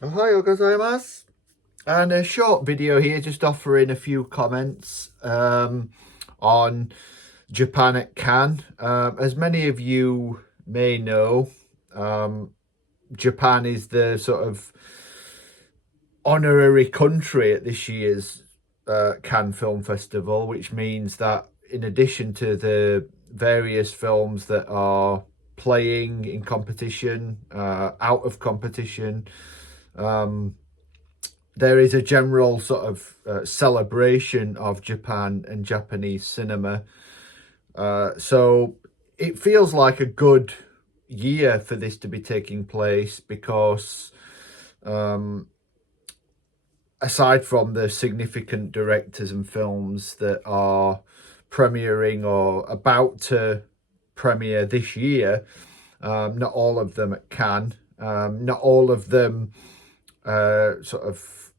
Ohayou gozaimasu. And a short video here just offering a few comments on Japan at Cannes. As many of you may know, Japan is the sort of honorary country at this year's Cannes Film Festival, which means that in addition to the various films that are playing in competition, out of competition, there is a general sort of celebration of Japan and Japanese cinema. So it feels like a good year for this to be taking place because aside from the significant directors and films that are premiering or about to premiere this year, not all of them at Cannes, not all of them sort of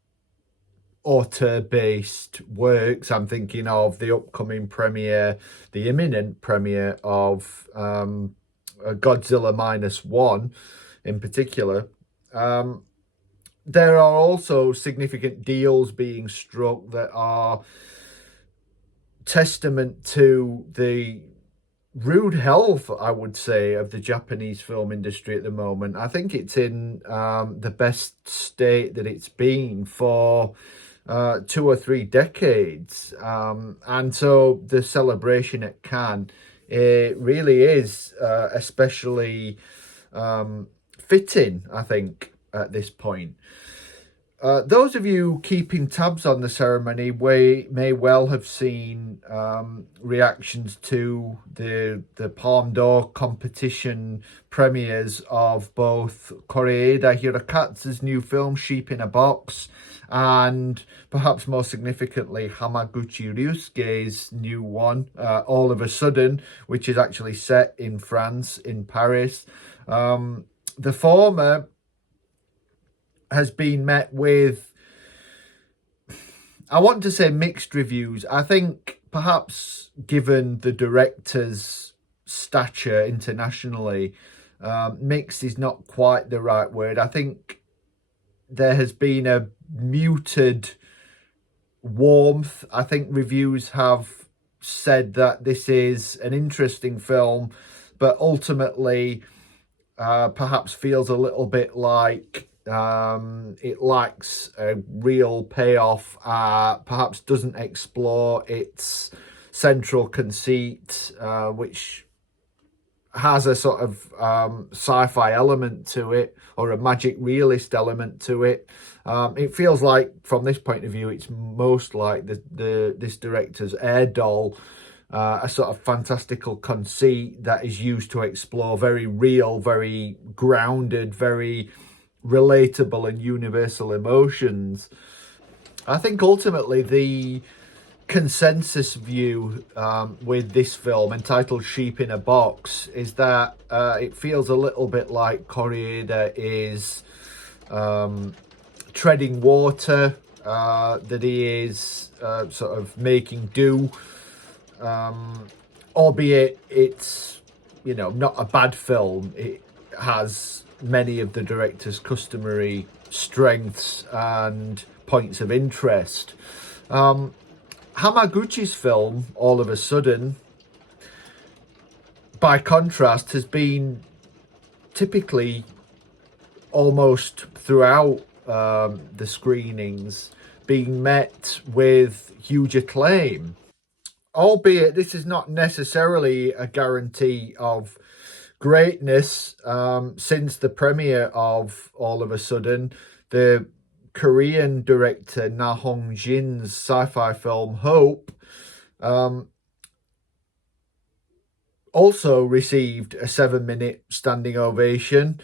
auteur-based works. I'm thinking of the upcoming premiere, the imminent premiere of Godzilla -1 in particular. There are also significant deals being struck that are testament to the rude health, I would say, of the Japanese film industry at the moment. I think it's in the best state that it's been for 2 or 3 decades. And so the celebration at Cannes, it really is especially fitting, I think, at this point. Those of you keeping tabs on the ceremony may well have seen reactions to the Palme d'Or competition premieres of both Koreeda Hirokazu's new film, Sheep in a Box, and perhaps more significantly, Hamaguchi Ryusuke's new one, All of a Sudden, which is actually set in France, in Paris. The former has been met with, I want to say, mixed reviews. I think perhaps given the director's stature internationally, mixed is not quite the right word. I think there has been a muted warmth. I think reviews have said that this is an interesting film, but ultimately perhaps feels a little bit like it lacks a real payoff, perhaps doesn't explore its central conceit, which has a sort of sci-fi element to it, or a magic realist element to it. It feels like, from this point of view, it's most like this director's air doll, a sort of fantastical conceit that is used to explore very real, very grounded, very relatable and universal emotions. I think ultimately the consensus view with this film, entitled Sheep in a Box, is that it feels a little bit like Koreeda is treading water, that he is sort of making do, albeit it's, you know, not a bad film. It has many of the director's customary strengths and points of interest. Hamaguchi's film, All of a Sudden, by contrast, has been typically almost throughout the screenings being met with huge acclaim, albeit this is not necessarily a guarantee of greatness. Since the premiere of All of a Sudden, the Korean director Na Hong-jin's sci-fi film Hope also received a 7-minute standing ovation.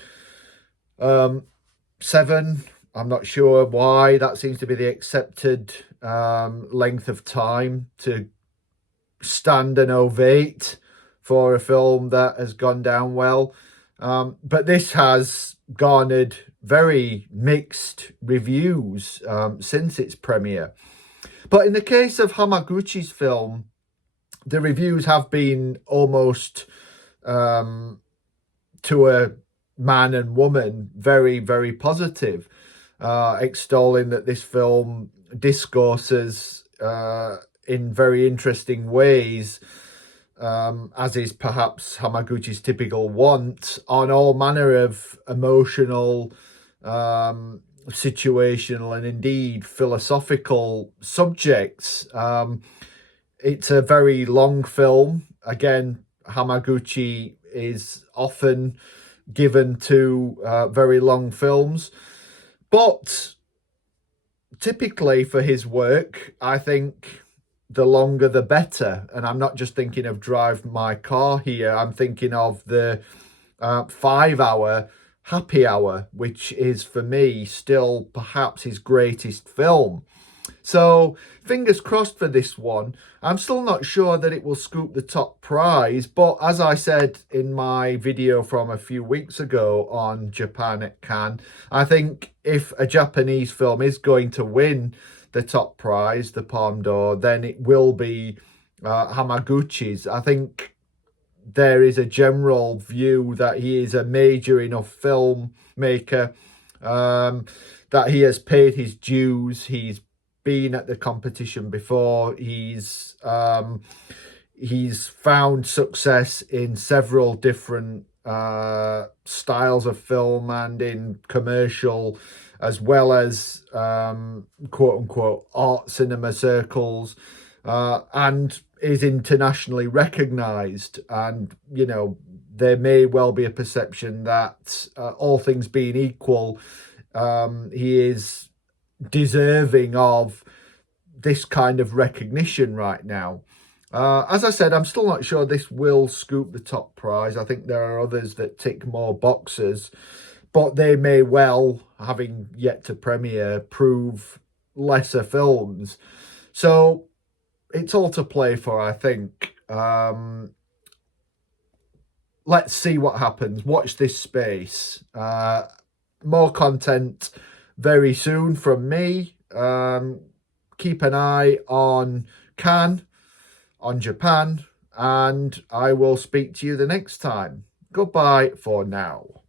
7, I'm not sure why. That seems to be the accepted length of time to stand and ovate for a film that has gone down well. But this has garnered very mixed reviews since its premiere. But in the case of Hamaguchi's film, the reviews have been almost, to a man and woman, very, very positive. extolling that this film discourses in very interesting ways, as is perhaps Hamaguchi's typical want, on all manner of emotional, situational, and indeed philosophical subjects. It's a very long film. Again, Hamaguchi is often given to very long films, but typically for his work, I think the longer the better. And I'm not just thinking of Drive My Car here, I'm thinking of the 5-hour Happy Hour, which is for me still perhaps his greatest film. So fingers crossed for this one. I'm still not sure that it will scoop the top prize, but as I said in my video from a few weeks ago on Japan at Cannes, I think if a Japanese film is going to win the top prize, the Palme d'Or, then it will be Hamaguchi's. I think there is a general view that he is a major enough filmmaker, that he has paid his dues. He's been at the competition before. He's found success in several different styles of film and in commercial, as well as quote unquote art cinema circles, and is internationally recognized. And you know, there may well be a perception that all things being equal, he is deserving of this kind of recognition right now. As I said, I'm still not sure this will scoop the top prize. I think there are others that tick more boxes, but they may well, having yet to premiere, prove lesser films. So it's all to play for, I think. Let's see what happens. Watch this space. More content very soon from me. Keep an eye on Cannes, on Japan, and I will speak to you the next time. Goodbye for now.